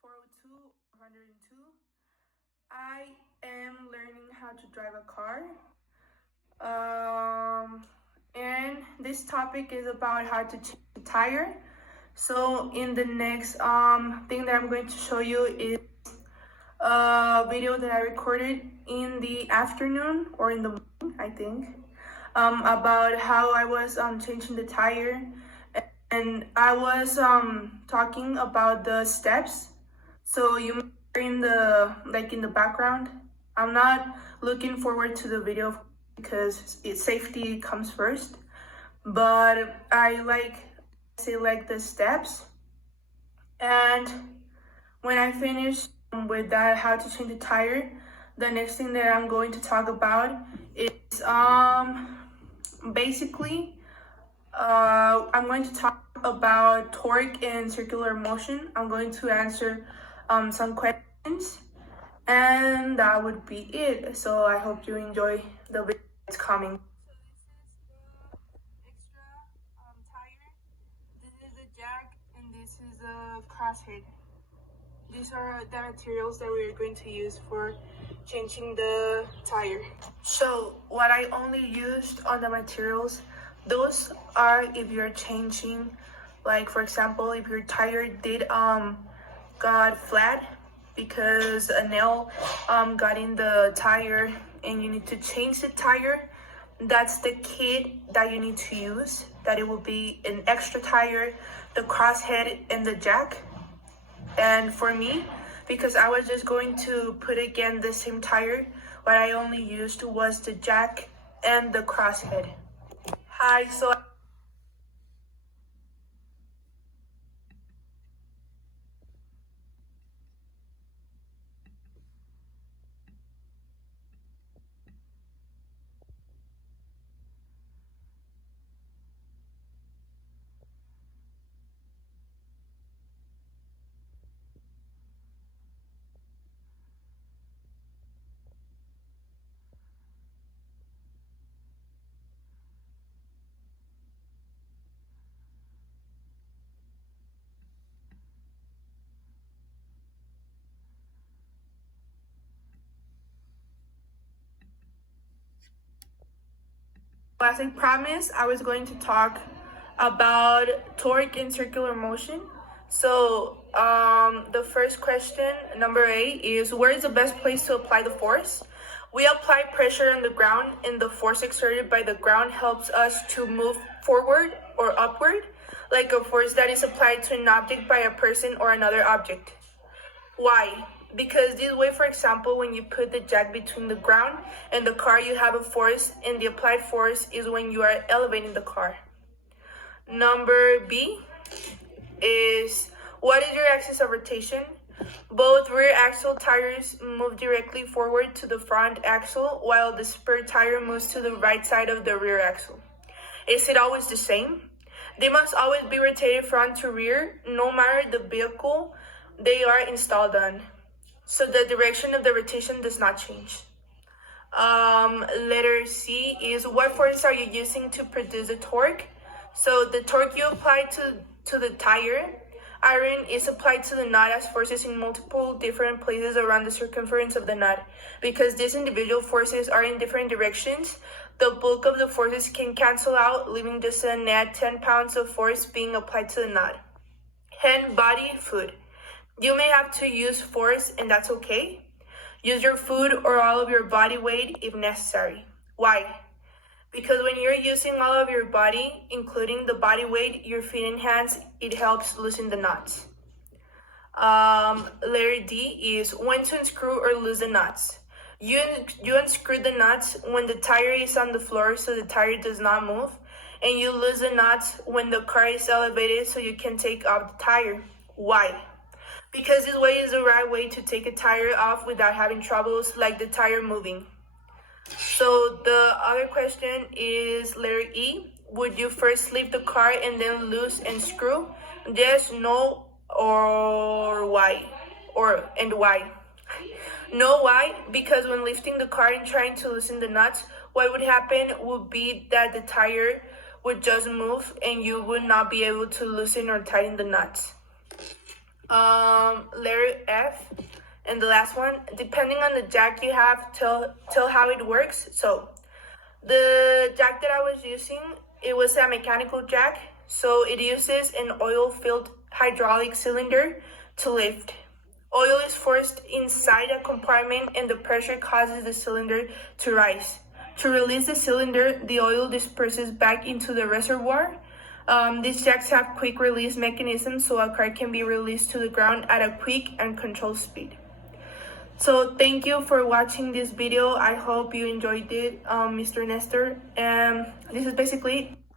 402 102. I am learning how to drive a car. And this topic is about how to change the tire. So in the next thing that I'm going to show you is a video that I recorded in the afternoon or in the morning, I think, about how I was changing the tire, and I was talking about the steps. So you in the background. I'm not looking forward to the video because safety comes first, but I like the steps. And when I finish with that, how to change the tire, the next thing that I'm going to talk about is basically I'm going to talk about torque and circular motion. I'm going to answer some questions, and that would be it. So I hope you enjoy the video that's coming. So this is the extra tire. This is the jack, and this is the crosshead. These are the materials that we're going to use for changing the tire. So what I only used on the materials, those are if you're changing, like for example, if your tire did got flat because a nail got in the tire and you need to change the tire, that's the kit that you need to use. That it will be an extra tire, the crosshead, and the jack. And for me, because I was just going to put again the same tire, what I only used was the jack and the crosshead. Hi, so as I promised, I was going to talk about torque and circular motion. So the first question, number 8, is where is the best place to apply the force? We apply pressure on the ground, and the force exerted by the ground helps us to move forward or upward, like a force that is applied to an object by a person or another object. Why? Because this way, for example, when you put the jack between the ground and the car, you have a force, and the applied force is when you are elevating the car. Number B is, what is your axis of rotation? Both rear axle tires move directly forward to the front axle, while the spare tire moves to the right side of the rear axle. Is it always the same? They must always be rotated front to rear, no matter the vehicle they are installed on. So the direction of the rotation does not change. Letter C is, what force are you using to produce the torque? So the torque you apply to the tire iron is applied to the nut as forces in multiple different places around the circumference of the nut. Because these individual forces are in different directions, the bulk of the forces can cancel out, leaving just a net 10 pounds of force being applied to the nut. Hand, body, foot. You may have to use force, and that's okay. Use your foot or all of your body weight if necessary. Why? Because when you're using all of your body, including the body weight, your feet and hands, it helps loosen the nuts. Letter D is when to unscrew or lose the nuts. You unscrew the nuts when the tire is on the floor so the tire does not move, and you lose the nuts when the car is elevated so you can take off the tire. Why? Because this way is the right way to take a tire off without having troubles like the tire moving. So the other question is letter E. Would you first lift the car and then loose and screw? Yes, no, or why? And why? No, why? Because when lifting the car and trying to loosen the nuts, what would happen would be that the tire would just move and you would not be able to loosen or tighten the nuts. Letter F. And the last one, depending on the jack you have, tell how it works. So the jack that I was using, it was a mechanical jack, so it uses an oil-filled hydraulic cylinder to lift. Oil is forced inside a compartment and the pressure causes the cylinder to rise. To release the cylinder, the oil disperses back into the reservoir. These jacks have quick release mechanisms, so a car can be released to the ground at a quick and controlled speed. So thank you for watching this video. I hope you enjoyed it, Mr. Nestor. And this is basically it.